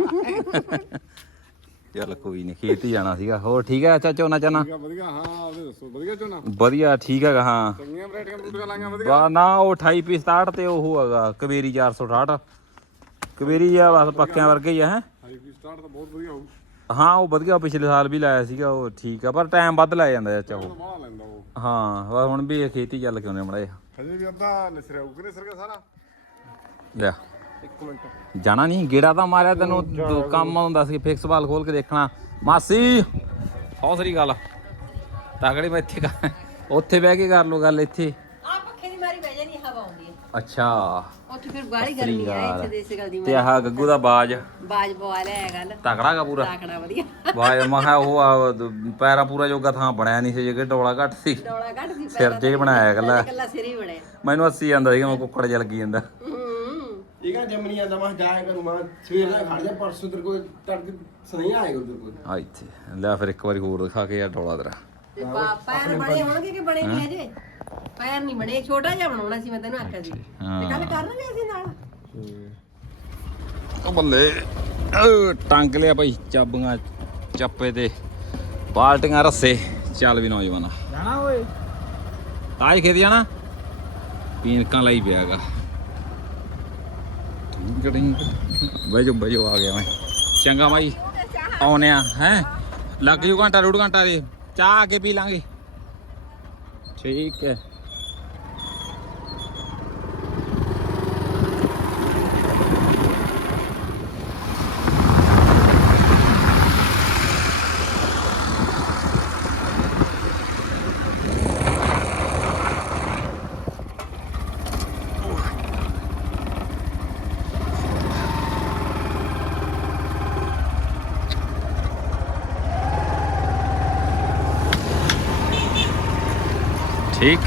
ਚੱਲ ਕੋਈ ਨਹੀਂ ਖੇਤ ਹੀ ਜਾਣਾ ਸੀਗਾ। ਹੋਰ ਠੀਕ ਹੈ ਅੱਛਾ ਝੋਨਾ ਚਾਨਾ ਵਧੀਆ ਵਧੀਆ। ਹਾਂ ਉਹਦੇ ਦੱਸੋ ਵਧੀਆ ਚੋਣਾ ਵਧੀਆ ਠੀਕ ਹੈਗਾ ਹਾਂ। ਚੰਗੀਆਂ ਵੈਰਾਈਟੀਆਂ ਬੂਟੀਆਂ ਲਾਈਆਂ ਵਧੀਆ। ਬਾ ਨਾ ਉਹ 28 ਪੀ 67 ਤੇ ਉਹ ਹੈਗਾ ਕਵੇਰੀ 468 ਕਵੇਰੀ ਆ ਬਸ ਪੱਕਿਆਂ ਵਰਗੇ ਹੀ ਆ ਹੈ? ਹਾਈ ਵੀ ਸਟਾਰਟ ਤਾਂ ਬਹੁਤ ਵਧੀਆ ਹੋਊ। ਹਾਂ ਉਹ ਵਧੀਆ ਪਿਛਲੇ ਸਾਲ ਵੀ ਲਾਇਆ ਸੀਗਾ ਉਹ ਠੀਕ ਆ ਪਰ ਟਾਈਮ ਵੱਧ ਲੱਗ ਜਾਂਦਾ ਚਾਚਾ ਉਹ। ਬਾਹਲਾ ਲੈਂਦਾ ਉਹ। ਹਾਂ ਬਸ ਹੁਣ ਵੀ ਇਹ ਖੇਤੀ ਚੱਲ ਕੇ ਆਉਣੇ ਮੜਾ ਹਜੇ ਵੀ ਅੱਧਾ ਨਿਸਰਿਆ ਉਹ ਨਿਸਰ ਗਿਆ ਸਾਰਾ? ਲਿਆ ਜਾਣਾ ਨਹੀਂ ਗੇੜਾ ਤਾਂ ਮਾਰਿਆ ਤੈਨੂੰ ਦੋ ਕੰਮ ਹੁੰਦਾ ਸੀ ਫਿਕਸ ਬਾਲ ਖੋਲ ਕੇ ਦੇਖਣਾ। ਮਾਸੀ ਹੌਸਰੀ ਗੱਲ ਤਗੜੀ ਮੈਂ ਇੱਥੇ ਕਰ- ਉੱਥੇ ਬਹਿ ਕੇ ਕਰ ਲੋ ਗੱਲ ਇੱਥੇ। ਆ ਪੱਖੇ ਦੀ ਮਾਰੀ ਬਹਿ ਜਾਣੀ ਹਵਾ ਆਉਂਦੀ ਹੈ। ਅੱਛਾ। ਉੱਥੇ ਫਿਰ ਬਾਹਲੀ ਗਰਮੀ ਆ ਇੱਥੇ ਦੇ ਇਸ ਗੱਲ ਦੀ ਤੇ ਆਹ ਗੱਗੂ ਦਾ ਬਾਜ। ਬਾਜ ਪਵਾ ਲਿਆ ਗੱਲ। ਤਕੜਾ ਗਾ ਪੂਰਾ। ਤਾਕੜਾ ਵਧੀਆ। ਬਾਜ ਮੈਂ ਕਿਹਾ ਉਹ ਆ, ਦ- ਪੈਰਾਂ ਪੂਰਾ ਜੋਗਾ ਥਾਂ ਬਣਿਆ ਨਹੀਂ ਸੀ ਜੇ ਕਿ ਡੋਲਾ ਘੱਟ ਸੀ। ਡੋਲਾ ਕੱਢ ਸੀ ਸਿਰ ਜੇ ਬਣਾਇਆ ਗੱਲਾ ਕੱਲਾ ਸਿਰ ਹੀ ਬਣਿਆ। ਮੈਨੂੰ ਹੱਸੀ ਜਾਂਦਾ ਸੀਗਾ ਮੈਂ ਕੁੱਕੜ ਜਿਹਾ ਲੱਗੀ ਜਾਂਦਾ। ਹੂੰ। ਇਹ ਕਹਿੰਦਾ ਜਿਮ ਨਹੀਂ ਜਾਂਦਾ ਮੈਂ ਜਾਇਆ ਕਰੂੰ ਮੈਂ ਸਵੇਰ ਦਾ ਖੜ ਜਾ ਪਰਸੋਂ ਤੇਰੇ ਕੋਲ ਤੜਕੇ ਸਨੇਹ ਆਏਗਾ ਤੇਰੇ ਕੋਲ। ਆ ਇੱਥੇ ਲੈ ਫਿਰ ਇੱਕ ਵਾਰੀ ਹੋਰ ਦਿਖਾ ਕੇ ਯਾਰ ਡੋਲਾ ਤੇਰਾ। ਤੇ ਪਾ- ਪੈਰ ਬਣੇ ਹੋਣਗੇ ਕਿ ਬਣੇ ਨਹੀਂ ਅਜੇ ਪੈਰ ਨਹੀਂ ਬਣੇ ਛੋਟਾ ਜਿਹਾ ਬਣਾਉਣਾ ਸੀ ਮੈਂ ਤੈਨੂੰ ਆਖਿਆ ਸੀ। ਤੇ ਕੱਲ ਕਰ ਲਾਂਗੇ ਅਸੀਂ ਨਾਲ? ਉਹ ਬੱਲੇ ਅਹ ਟੰਗ ਲਿਆ ਭਾਈ ਚਾਬੀਆਂ ਚੱਪੇ ਤੇ ਬਾਲਟੀਆਂ ਰੱਸੇ। ਚੱਲ ਵੀ ਨੌਜਵਾਨਾ। ਜਾਣਾ ਓਏ। ਤਾਜ ਖੇਤ ਜਾਣਾ। ਪੀਨਕਾਂ ਲਈ ਪਿਆਗਾ ਟਿੰਗ ਬੈਜੋ ਬੈਜੋ ਆ ਗਿਆ ਮੈਂ। ਚੰਗਾ ਭਾਈ ਆਉਨੇ ਆ ਹੈ? ਲੱਗ ਜੂ ਘੰਟਾ ਡੂਢ ਘੰਟਾ ਦੇ ਚਾਹ ਆ ਕੇ ਪੀ ਲਾਂਗੇ। ਠੀਕ ਹੈ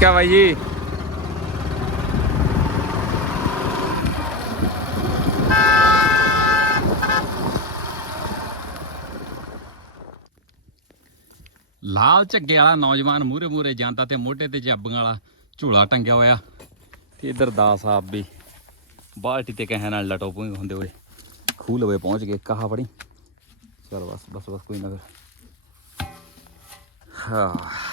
ਠੀਕ ਹੈ ਭਾਈ ਜੀ? ਲਾਲ ਝੱਗੇ ਵਾਲਾ ਨੌਜਵਾਨ ਮੂਰੇ ਮੂਰੇ ਜਾਂਦਾ ਤੇ ਮੋਢੇ ਤੇ ਚਾਬੀਆਂ ਵਾਲਾ ਝੂਲਾ ਟੰਗਿਆ ਹੋਇਆ। ਤੇ ਇਧਰ ਦਾਸ ਆਪ ਵੀ ਬਾਲਟੀ ਤੇ ਕਹਿਣ ਨਾਲ ਲਟੋ ਪੁੰਗ ਹੁੰਦੇ ਹੋਏ ਖੂਹ ਲਵੇ ਪਹੁੰਚ ਗਏ, ਕਹਾ ਫੜੀ। ਚਲ ਬਸ ਬਸ ਬਸ ਕੋਈ ਨਾ ਫਿਰ। ਹਾਂ।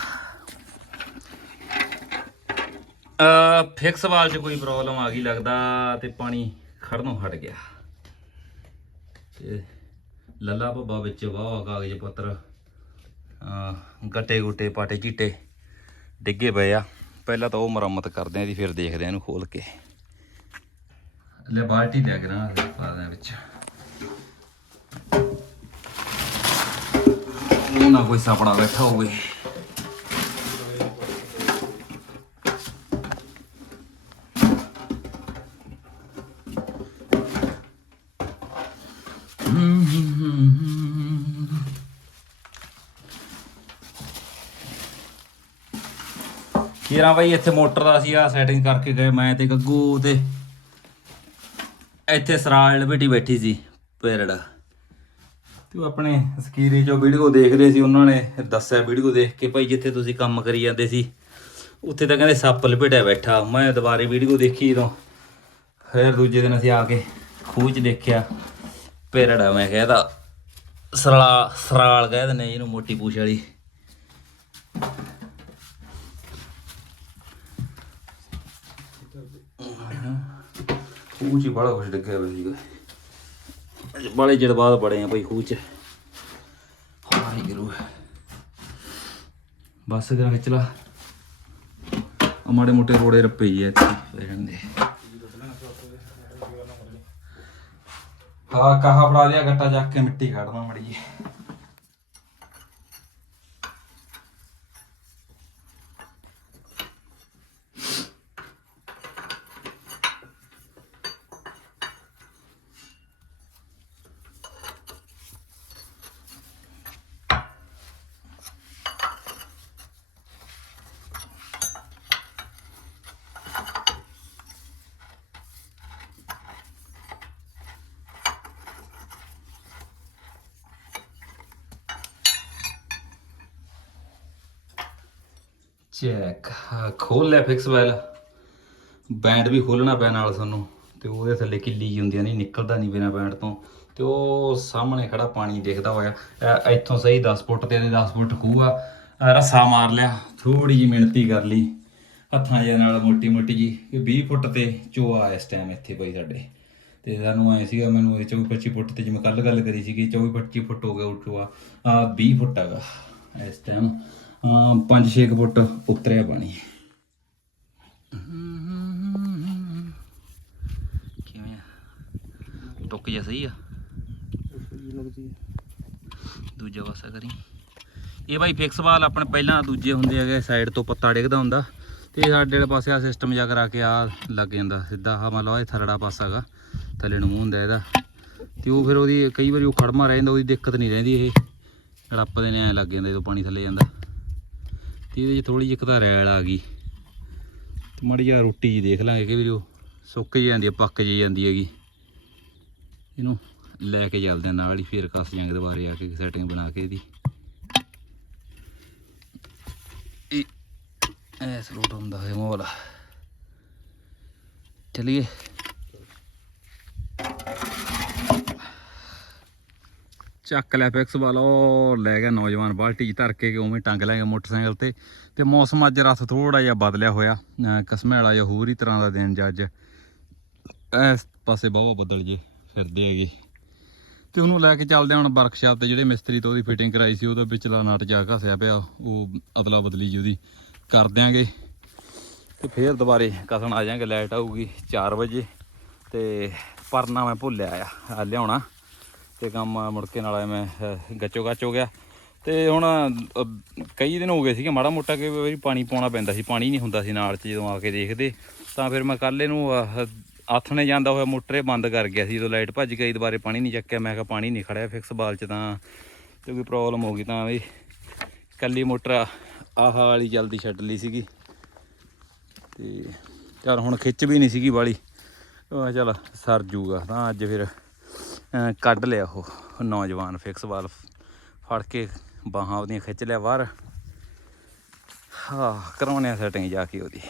ਅ ਫਿਕਸ ਵਾਲ 'ਚ ਕੋਈ ਪ੍ਰੋਬਲਮ ਆ ਗਈ ਲੱਗਦਾ ਤੇ ਪਾਣੀ ਖੜਨੋਂ ਹਟ ਗਿਆ। ਤੇ ਲੱਲਾ ਭੱਬਾ ਵਿੱਚ ਵਾਹ ਕਾਗਜ਼ ਪੱਤਰ ਗੱਟੇ ਗੁੱਟੇ, ਪਾਟੇ ਚੀਟੇ ਡਿੱਗੇ ਪਏ ਆ। ਪਹਿਲਾਂ ਤਾਂ ਉਹ ਮੁਰੰਮਤ ਕਰਦੇ ਆ ਦੀ ਫਿਰ ਦੇਖਦੇ ਆ ਇਹਨੂੰ ਖੋਲ ਕੇ। ਲੈ ਬਾਲਟੀ ਦੇ ਅਗਰਾਂ ਪਾ ਦਿਆਂ ਵਿੱਚ। ਉਹ ਨਾ ਕੋਈ ਸਾਪੜਾ ਬੈਠਾ ਹੋਵੇ। ਕੀਰਾ ਬਾਈ, ਇੱਥੇ ਮੋਟਰ ਦਾ ਸੀ ਸੈਟਿੰਗ ਕਰਕੇ ਗਏ ਮੈਂ ਤੇ ਗੱਗੂ ਤੇ ਇੱਥੇ ਸਰਾਲ ਬੇਟੀ ਬੈਠੀ ਸੀ, ਪੇਰੜ। ਤੇ ਆਪਣੇ ਸਕੀਰੀ ਚੋਂ ਵੀਡੀਓ ਦੇਖਦੇ ਸੀ, ਉਹਨਾਂ ਨੇ ਦੱਸਿਆ ਵੀਡੀਓ ਦੇਖ ਕੇ, ਭਾਈ ਜਿੱਥੇ ਤੁਸੀਂ ਕੰਮ ਕਰੀ ਜਾਂਦੇ ਸੀ, ਉੱਥੇ ਤਾਂ ਕਹਿੰਦੇ ਸੱਪ ਲਪੇਟਿਆ ਬੈਠਾ। ਮੈਂ ਦੁਬਾਰੇ ਵੀਡੀਓ ਦੇਖੀ ਜਦੋਂ, ਫਿਰ ਦੂਜੇ ਦਿਨ ਅਸੀਂ ਆ ਕੇ ਖੂਹ 'ਚ ਦੇਖਿਆ, ਪੇਰੜਾ ਮੈਂ ਕਹਿੰਦਾ ਸਰਾਲ ਸਰਾਲ ਕਹਿੰਦੇ ਨੇ ਇਹਨੂੰ, ਮੋਟੀ ਪੂਛ ਵਾਲੀ। ਖੂਹ 'ਚ ਹੀ ਬੜਾ ਕੁਛ ਡਿੱਗਿਆ ਹੋਇਆ ਸੀਗਾ। ਬੜੇ ਚਿਰ ਬਾਅਦ ਬੜੇ ਆ ਭਾਈ ਖੂਹ 'ਚ ਹਾਈ ਗੁਰੂ ਬਸ ਕਰਾ ਖਿੱਚ ਲਾ। ਆ ਮਾੜੇ ਮੋਟੇ ਰੋੜੇ ਰੱਪੇ ਹੀ ਆ ਇੱਥੇ ਪੈ ਜਾਂਦੇ ਹਾਂ ਕਹਾ ਫੜਾ ਲਿਆ ਗੱਟਾ ਜਾ ਕੇ ਮਿੱਟੀ ਕੱਢਦਾ ਮੜੀ ਚੈੱਕ ਖੋਲ ਲਿਆ ਫਿਕਸ ਵੈਲ ਬੈਂਡ ਵੀ ਖੋਲਣਾ ਪਿਆ ਨਾਲ ਸਾਨੂੰ। ਤੇ ਉਹਦੇ ਥੱਲੇ ਕਿੱਲੀ ਜਿਹੀ ਹੁੰਦੀ ਨਹੀਂ ਨਿਕਲਦਾ ਨਹੀਂ ਬਿਨਾ ਬੈਂਡ ਤੋਂ। ਤੇ ਉਹ ਸਾਹਮਣੇ ਖੜਾ ਪਾਣੀ ਦੇਖਦਾ ਹੋਇਆ। ਇੱਥੋਂ ਸਹੀ 10 ਫੁੱਟ ਤੇ ਇਹਦੇ 10 ਫੁੱਟ ਖੂਹ ਆ। ਰੱਸਾ ਮਾਰ ਲਿਆ ਥੋੜੀ ਜਿਹੀ ਮਿਹਨਤੀ ਕਰ ਲਈ। ਹੱਥਾਂ ਜਿਹੇ ਨਾਲ ਮੋਟੀ ਮੋਟੀ ਜੀ ਕਿ 20 ਫੁੱਟ ਤੇ ਚੋਆ ਇਸ ਟਾਈਮ ਇੱਥੇ ਪਈ ਸਾਡੇ। ਤੇ ਸਾਨੂੰ ਐ ਸੀਗਾ, ਮੈਨੂੰ ਇਹ 24 25 ਫੁੱਟ ਤੇ ਜਿਵੇਂ ਕੱਲ ਗੱਲ ਕਰੀ ਸੀਗੀ 24 25 ਫੁੱਟ ਹੋ ਗਿਆ ਉੱਚੋਆ ਆ। 20 ਫੁੱਟ ਹੈਗਾ ਇਸ ਟਾਈਮ 5-6 ਫੁੱਟ ਉਤਰਿਆ ਪਾਣੀ। ਕਿਵੇਂ ਆ? ਟੁੱਕ ਜਾ ਸਹੀ ਆ? ਦੂਜਾ ਪਾਸਾ ਕਰੀ। ਇਹ ਬਾਈ ਫਿਕਸ ਵਾਲ ਆਪਣੇ ਪਹਿਲਾਂ ਦੂਜੇ ਹੁੰਦੇ ਹੈਗੇ ਸਾਈਡ ਤੋਂ ਪੱਤਾ ਡਿੱਗਦਾ ਹੁੰਦਾ। ਤੇ ਸਾਡੇ ਵਾਲੇ ਪਾਸੇ ਆ ਸਿਸਟਮ ਜਾ ਕਰਾ ਕੇ ਆ ਲੱਗ ਜਾਂਦਾ ਸਿੱਧਾ ਆ ਮੰਨ ਲਓ ਇਹ ਥਰੜਾ ਪਾਸਾ ਹੈਗਾ ਥੱਲੇ ਨੂੰ ਮੂੰਹ ਹੁੰਦਾ ਇਹਦਾ। ਤੇ ਉਹ ਫਿਰ ਉਹਦੀ ਕਈ ਵਾਰੀ ਉਹ ਖੜਮਾ ਰਹਿ ਜਾਂਦਾ ਉਹਦੀ ਦਿੱਕਤ ਨਹੀਂ ਰਹਿੰਦੀ ਇਹ। ਗੜੱਪਦੇ ਨੇ ਐ ਲੱਗ ਜਾਂਦਾ ਜਦੋਂ ਪਾਣੀ ਥੱਲੇ ਜਾਂਦਾ। ਤੇ ਇਹਦੇ 'ਚ ਥੋੜੀ ਜਿਹੀ ਇੱਕ ਤਾਂ ਰੈਲ ਆ ਗਈ। ਤੇ ਮੜੀ ਜਿਹਾ ਰੋਟੀ ਜੀ ਦੇਖ ਲਾਂਗੇ ਕਿ ਵੀ ਉਹ ਸੁੱਕ ਜਿਹੀ ਜਾਂਦੀ ਹੈ ਪੱਕ ਜਿਹੀ ਜਾਂਦੀ ਹੈਗੀ। ਇਹਨੂੰ ਲੈ ਕੇ ਚੱਲਦੇ ਹਾਂ ਨਾਲ ਹੀ, ਫੇਰ ਕੱਸ ਜਾਂਗੇ ਦੁਬਾਰੇ ਆ ਕੇ ਸੈਟਿੰਗ ਬਣਾ ਕੇ ਇਹਦੀ। ਇਹ ਐਸ ਰੋਟ ਹੁੰਦਾ ਹੈ ਮੋਲਾ ਚਲਿਏ। ਚੱਕ ਲਿਆ ਫਿਕਸ ਵਾਲਾ, ਉਹ ਲੈ ਗਿਆ ਨੌਜਵਾਨ ਬਾਲਟੀ 'ਚ ਧਰ ਕੇ ਉਵੇਂ ਟੰਗ ਲੈ ਗਿਆ ਮੋਟਰਸਾਈਕਲ ਤੇ। ਤੇ ਮੌਸਮ ਅੱਜ ਰਾਤ ਥੋੜਾ ਜਿਹਾ ਬਦਲਿਆ ਹੋਇਆ। ਅਹ ਕਸਮੇ ਵਾਲਾ ਜਿਹਾ ਹੋਰ ਹੀ ਤਰ੍ਹਾਂ ਦਾ ਦਿਨ ਜੱਜ ਇਸ ਪਾਸੇ ਬਹੁਤ ਬੱਦਲ ਜੇ ਫਿਰਦੇ ਹੈਗੇ। ਤੇ ਉਹਨੂੰ ਲੈ ਕੇ ਚੱਲਦੇ ਹੁਣ ਵਰਕਸ਼ਾਪ ਤੇ। ਜਿਹੜੇ ਮਿਸਤਰੀ ਤੋਂ ਉਹਦੀ ਫਿਟਿੰਗ ਕਰਾਈ ਸੀ, ਉਹਦਾ ਵਿਚਲਾ ਨਟ ਜਾ ਘਸਿਆ ਪਿਆ। ਉਹ ਅਦਲਾ ਬਦਲੀ ਜੀ ਉਹਦੀ ਕਰ ਦਿਆਂਗੇ। ਤੇ ਫੇਰ ਦੁਬਾਰੇ ਕਸਣ ਆ ਜਾਾਂਗੇ। ਲਾਈਟ ਆਊਗੀ 4 ਵਜੇ। ਤੇ ਪਰਨਾ ਮੈਂ ਭੁੱਲਿਆ ਆ ਆ ਲਿਆਉਣਾ। ਤੇ ਕੰਮ ਮੁੜ ਕੇ ਨਾਲ ਮੈਂ ਗੱਚੋ ਗੱਚ ਹੋ ਗਿਆ। ਤੇ ਹੁਣ ਕਈ ਦਿਨ ਹੋ ਗਏ ਸੀਗੇ ਮਾੜਾ ਮੋਟਾ ਕਿ ਵਾਰੀ ਪਾਣੀ ਪਾਉਣਾ ਪੈਂਦਾ ਸੀ ਪਾਣੀ ਨਹੀਂ ਹੁੰਦਾ ਸੀ ਨਾਲ ਚ ਜਦੋਂ ਆ ਕੇ ਦੇਖਦੇ। ਤਾਂ ਫਿਰ ਮੈਂ ਕੱਲ ਇਹਨੂੰ ਆਹ, ਆਥਣੇ ਜਾਂਦਾ ਹੋਇਆ ਮੋਟਰੇ ਬੰਦ ਕਰ ਗਿਆ ਸੀ ਜਦੋਂ ਲਾਈਟ ਭੱਜ ਗਈ ਦੁਬਾਰੇ ਪਾਣੀ ਨਹੀਂ ਚੱਕਿਆ ਮੈਂ ਕਿਹਾ ਪਾਣੀ ਨਹੀਂ ਖੜਿਆ ਫਿਕਸ ਬਾਲ ਚ ਤਾਂ ਤੇ ਕੋਈ ਪ੍ਰੋਬਲਮ ਹੋ ਗਈ ਤਾਂ ਵੀ ਕੱਲੀ ਮੋਟਰ ਆਹ ਵਾਲੀ ਜਲਦੀ ਛੱਡ ਲਈ ਸੀਗੀ। ਤੇ ਚਲ ਹੁਣ ਖਿੱਚ ਵੀ ਨਹੀਂ ਸੀਗੀ ਵਾਲੀ। ਉਹ ਚਲ ਸਰ ਜੂਗਾ ਤਾਂ ਅੱਜ ਫਿਰ ਕੱਢ ਲਿਆ ਉਹ ਨੌਜਵਾਨ ਫਿਕਸ ਬਾਲ ਫੜ ਕੇ ਬਾਹਾਂ ਉਹਦੀਆਂ ਖਿੱਚ ਲਿਆ ਬਾਹਰ। ਹਾਂ ਕਰਾਉਣੇ ਸੈਟਿੰਗ ਜਾ ਕੇ ਉਹਦੀ।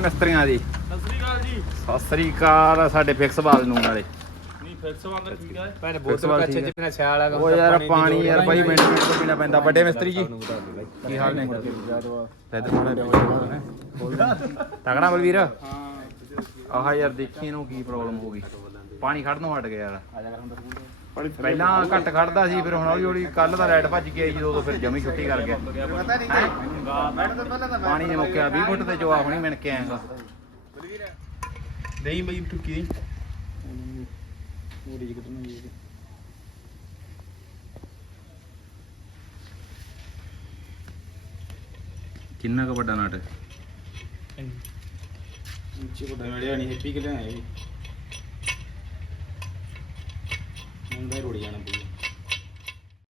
ਮਿਸਤਰੀਆਂ ਦੀ ਸਤਿ ਸ੍ਰੀ ਅਕਾਲ ਜੀ। ਸਤਿ ਸ੍ਰੀ ਅਕਾਲ ਸਾਡੇ ਫਿਕਸ ਬਾਲ ਨੂੰ ਨਾਲੇ। ਨਹੀਂ ਫਿਕਸ ਵਾਲ ਠੀਕ ਹੈ ਪਹਿਲੇ ਬੋਤਲ ਕੱਚੇ ਚ ਪੀਣਾ ਸਿਆਲ ਆ ਉਹ ਯਾਰ ਪਾਣੀ ਯਾਰ ਬਾਈ ਮਿੰਟ ਮਿੰਟ ਤੋਂ ਪੀਣਾ ਪੈਂਦਾ। ਵੱਡੇ ਮਿਸਤਰੀ ਜੀ ਕੀ ਹਾਲ ਨੇ? ਇਧਰ ਮੋੜਾ ਤਗੜਾ ਬਲਵੀਰ। ਹਾਂ ਆਹ ਯਾਰ ਦੇਖੀ ਇਹਨੂੰ ਕੀ ਪ੍ਰੋਬਲਮ ਹੋ ਗਈ। ਪਾਣੀ ਖੜਨ ਨੂੰ ਹਟ ਗਿਆ ਯਾਰ। ਪਹਿਲਾਂ ਘੱਟ ਖੜਦਾ ਸੀ ਫਿਰ ਹੁਣ ਹੌਲੀ ਹੌਲੀ ਕੱਲ ਦਾ ਰੈਡ ਭੱਜ ਗਿਆ ਜੀ ਉਦੋਂ ਫਿਰ ਜਮੀ ਛੁੱਟੀ ਕਰ ਗਿਆ। ਹੈਂ? ਪਾਣੀ ਨੇ ਮੁੱਕਿਆ 20 ਫੁੱਟ ਤੇ ਜੋ ਆ ਹੁਣੀ ਮਿਣ ਕੇ ਆਏਗਾ ਨਹੀਂ ਬਈ ਟੁੱਕੀ ਕਿੰਨਾ ਕੁ ਵੱਡਾ ਨਟ? ਉੱਚੀ ਵੱਡਾ ਮਿਲਿਆ ਨਹੀਂ ਹੈਪੀ ਕਿ ਲਿਆਇਆ ਜੀ ਮੁੰਡਾ ਹੀ ਰੁੜ ਜਾਣਾ ਪਈ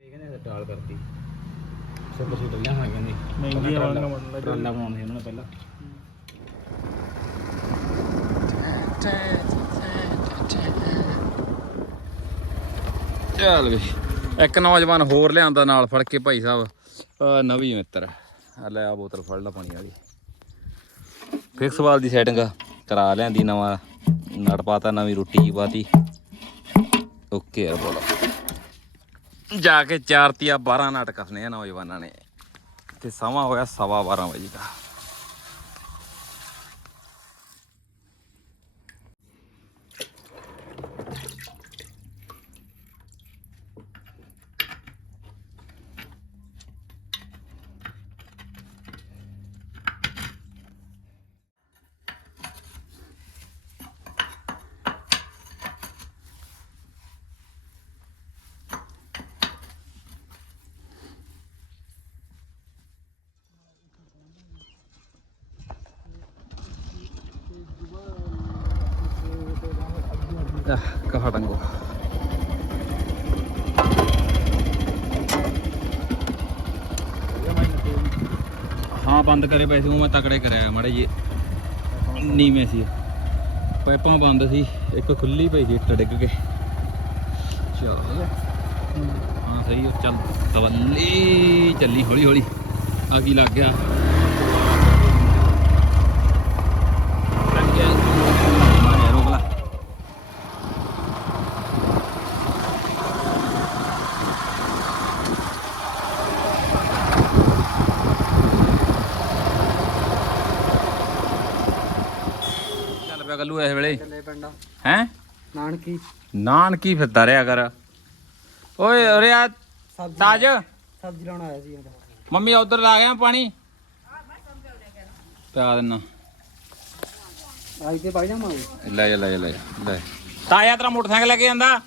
ਇਹ ਕਹਿੰਦੇ ਟਾਲ ਕਰਤੀ। ਸੁੱਟ ਸੁੱਟ ਲਿਆਵਾਂ ਕਹਿੰਦੇ। ਮਹਿੰਗੀ ਆਉਣਾ ਟਰਾਲਾ ਬਣਾਉਣਾ ਸੀ ਉਹਨਾਂ ਨੇ ਪਹਿਲਾਂ। ਚੱਲ ਵੀ ਇੱਕ ਨੌਜਵਾਨ ਹੋਰ ਲਿਆਂਦਾ ਨਾਲ ਫੜ ਕੇ ਭਾਈ ਸਾਹਿਬ। ਨਵੀਂ ਮਿੱਤਰ ਆ ਲੈ ਆ ਬੋਤਲ ਫੜ ਲੈ ਪਾਣੀ ਵਾਲੀ। ਫਿਕਸ ਵਾਲ ਦੀ ਸੈਟਿੰਗ ਕਰਾ ਲਿਆਂਦੀ ਨਵਾਂ। ਨਟ ਪਾਤਾ ਨਵੀਂ ਰੋਟੀ ਪਾਤੀ। ਓਕੇ ਯਾਰ ਬੋਲੋ। ਜਾ ਕੇ ਚਾਰ ਤੀਆ 12 ਨਾਟ ਕੱਸਨੇ ਆ ਨੌਜਵਾਨਾਂ ਨੇ। ਤੇ ਸਮਾਂ ਹੋਇਆ ਸਵਾ 12 ਵਜੇ ਦਾ। ਕਹਾ ਟੰਗੋ ਹਾਂ ਬੰਦ ਕਰੇ ਪਏ ਸੀ ਉਹ ਮੈਂ ਤਕੜੇ ਕਰਾਇਆ ਮੜੇ ਜੀ ਨੀਵੇਂ ਸੀ। ਪਾਈਪਾਂ ਬੰਦ ਸੀ ਇੱਕ ਖੁੱਲੀ ਪਈ ਸੀ ਇੱਟ ਡਿੱਗ ਕੇ। ਚਲ। ਹਾਂ ਸਹੀ ਉਹ ਚੱਲ। ਦਵੱਲੀ ਚੱਲੀ ਹੌਲੀ ਹੌਲੀ ਆ ਕੀ ਲੱਗ ਗਿਆ ਲੱਗ ਗਿਆ ਮਾਰਿਆ ਰੋਕ ਲਾ ਚੱਲ ਪਿਆ ਗੱਲੂ ਇਸ ਵੇਲੇ ਚੱਲੇ ਪਿੰਡ। ਹੈ? ਨਾਨਕੀ। ਨਾਨਕੀ ਫਿਰਦਾ ਰਿਹਾ ਕਰ। ਓਏ ਅਰੇ ਆ ਤਾਜ। ਸਬਜ਼ੀ ਲਾਉਣ ਆਇਆ ਸੀ ਮੰਮੀ ਉਧਰ ਲਾ ਗਿਆ ਪਾਣੀ। ਪਿਆ ਦੇਣਾ ਆਈ ਤੇ ਪਾਈ ਲੈ ਜਾ ਲੈ ਜਾ ਲੈ ਜਾ, ਲੈ। ਤਾਇਆ ਤੇਰਾ ਮੋਟਰਸਾਈਕਲ ਲੈ ਕੇ ਜਾਂਦਾ।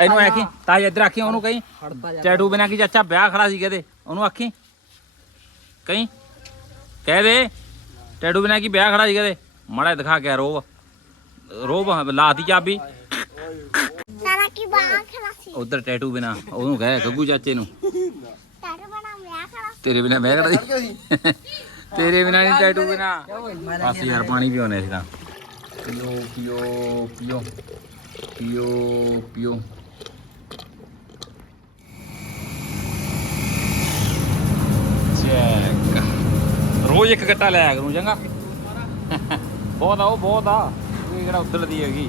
ਇਹਨੂੰ ਆਖੀ ਤਾਇਆ ਇੱਧਰ ਆਖੀ ਉਹਨੂੰ ਕਹੀਂ ਟੈਟੂ ਬਿਨਾ ਕੀ ਚਾਚਾ ਵਿਆਹ ਖੜਾ ਸੀ ਕਹਦੇ ਉਹਨੂੰ ਆਖੀ ਕਹੀਂ ਕਹਿ ਦੇ। ਟੈਟੂ ਬਿਨਾ ਕੀ ਵਿਆਹ ਖੜਾ ਸੀ ਕਹਦੇ ਮਾੜਾ ਦਿਖਾ ਕੇ ਰੋਬ ਰੋਬ ਲਾਤੀ ਚਾਬੀ। ਸਾਰਾ ਕੀ ਬਾਹ ਖੜਾ ਸੀ? ਉਧਰ ਟੈਟੂ ਬਿਨਾ ਉਹਨੂੰ ਕਹੇ ਗੱਗੂ ਚਾਚੇ ਨੂੰ। ਤੇਰੇ ਬਣਾ ਵਿਆਹ ਖੜਾ ਤੇਰੇ ਬਿਨਾ ਮੈਂ ਖੜਾ ਸੀ? ਤੇਰੇ ਬਿਨਾ ਨਹੀਂ ਟੈਟੂ ਬਿਨਾ। ਬਸ ਯਾਰ ਪਾਣੀ ਪੀਉਣੇ ਸੀ ਤਾਂ। ਪੀਓ ਪੀਓ ਪੀਓ। ਪੀਓ ਪੀਓ ਚੈੱਕ ਰੋਜ਼ ਇੱਕ ਗੱਟਾ ਲਿਆ ਕਰੂੰ ਚੰਗਾ। ਬਹੁਤ ਆ, ਉਹ ਬਹੁਤ ਆ। ਇਹ ਕਿਹੜਾ ਉਦਲਦੀ ਹੈਗੀ।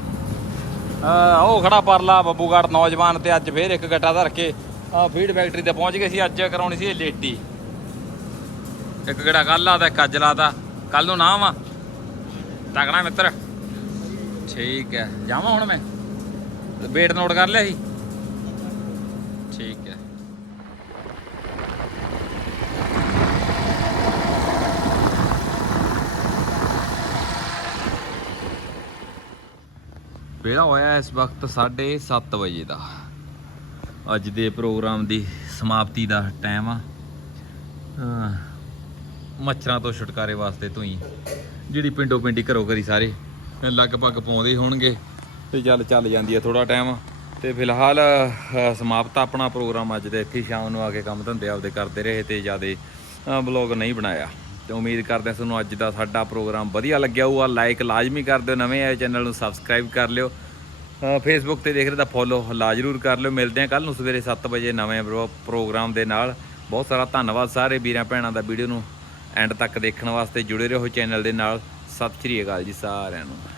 ਆ ਉਹ ਖੜਾ ਪਰਲਾ ਬੱਬੂਗੜ ਨੌਜਵਾਨ ਤੇ ਅੱਜ ਫੇਰ ਇੱਕ ਗੱਟਾ ਧਰ ਕੇ ਆ ਫੀਡ ਫੈਕਟਰੀ ਤੇ ਪਹੁੰਚ ਗਏ ਸੀ, ਅੱਜ ਕਰਾਉਣੀ ਸੀ ਲੇਟੀ। ਇੱਕ ਗੜਾ ਕੱਲ ਲਾਤਾ ਇੱਕ ਅੱਜ ਲਾਤਾ ਕੱਲ ਨੂੰ ਨਾ ਵਾ ਤਗੜਾ ਮਿੱਤਰ। ਠੀਕ ਹੈ, ਜਾਵਾਂ ਹੁਣ ਮੈਂ। ਵੇਟ ਨੋਟ ਕਰ ਲਿਆ ਸੀ ਠੀਕ ਹੈ ਵੇਲਾ ਹੋਇਆ ਇਸ ਵਕਤ 7:30 ਵਜੇ ਦਾ। ਅੱਜ ਦੇ ਪ੍ਰੋਗਰਾਮ ਦੀ ਸਮਾਪਤੀ ਦਾ ਟਾਈਮ ਆ। ਮੱਛਰਾਂ ਤੋਂ ਛੁਟਕਾਰੇ ਵਾਸਤੇ ਧੂਈ ਜਿਹੜੀ ਪਿੰਡੋ ਪਿੰਡੀ ਘਰੋ ਘਰੀ ਸਾਰੇ ਲਗਭਗ ਪਾਉਂਦੇ ਹੀ ਹੋਣਗੇ। ਤੇ ਚੱਲ ਚੱਲ ਜਾਂਦੀ ਆ ਥੋੜਾ ਟਾਈਮ ਤੇ ਫਿਲਹਾਲ ਸਮਾਪਤ ਆਪਣਾ ਪ੍ਰੋਗਰਾਮ ਅੱਜ ਦੇ। ਇੱਥੇ ਸ਼ਾਮ ਨੂੰ ਆ ਕੇ ਕੰਮ ਧੰਦੇ ਆਪਦੇ ਕਰਦੇ ਰਹੇ ਤੇ ਜਿਆਦੇ ਬਲੌਗ ਨਹੀਂ ਬਣਾਇਆ। ਤੇ ਉਮੀਦ ਕਰਦੇ ਹਾਂ ਤੁਹਾਨੂੰ ਅੱਜ ਦਾ ਸਾਡਾ ਪ੍ਰੋਗਰਾਮ ਵਧੀਆ ਲੱਗਿਆ ਹੋਊਗਾ। ਲਾਈਕ ਲਾਜ਼ਮੀ ਕਰ ਦਿਓ, ਨਵੇਂ ਆਏ ਚੈਨਲ ਨੂੰ ਸਬਸਕ੍ਰਾਈਬ ਕਰ ਲਿਓ। ਫੇਸਬੁੱਕ ਤੇ ਦੇਖ ਰਹੇ ਤਾਂ ਫੋਲੋ ਲਾ ਜ਼ਰੂਰ ਕਰ ਲਿਓ। ਮਿਲਦੇ ਹਾਂ ਕੱਲ ਨੂੰ ਸਵੇਰੇ 7 ਵਜੇ ਨਵੇਂ ਪ੍ਰੋ- ਪ੍ਰੋਗਰਾਮ ਦੇ ਨਾਲ। ਬਹੁਤ ਸਾਰਾ ਧੰਨਵਾਦ ਸਾਰੇ ਵੀਰਾਂ ਭੈਣਾਂ ਦਾ ਵੀਡੀਓ ਨੂੰ ਐਂਡ ਤੱਕ ਦੇਖਣ ਵਾਸਤੇ। ਜੁੜੇ ਰਹੋ ਚੈਨਲ ਦੇ ਨਾਲ। ਸਤਿ ਸ਼੍ਰੀ ਅਕਾਲ ਜੀ ਸਾਰਿਆਂ ਨੂੰ।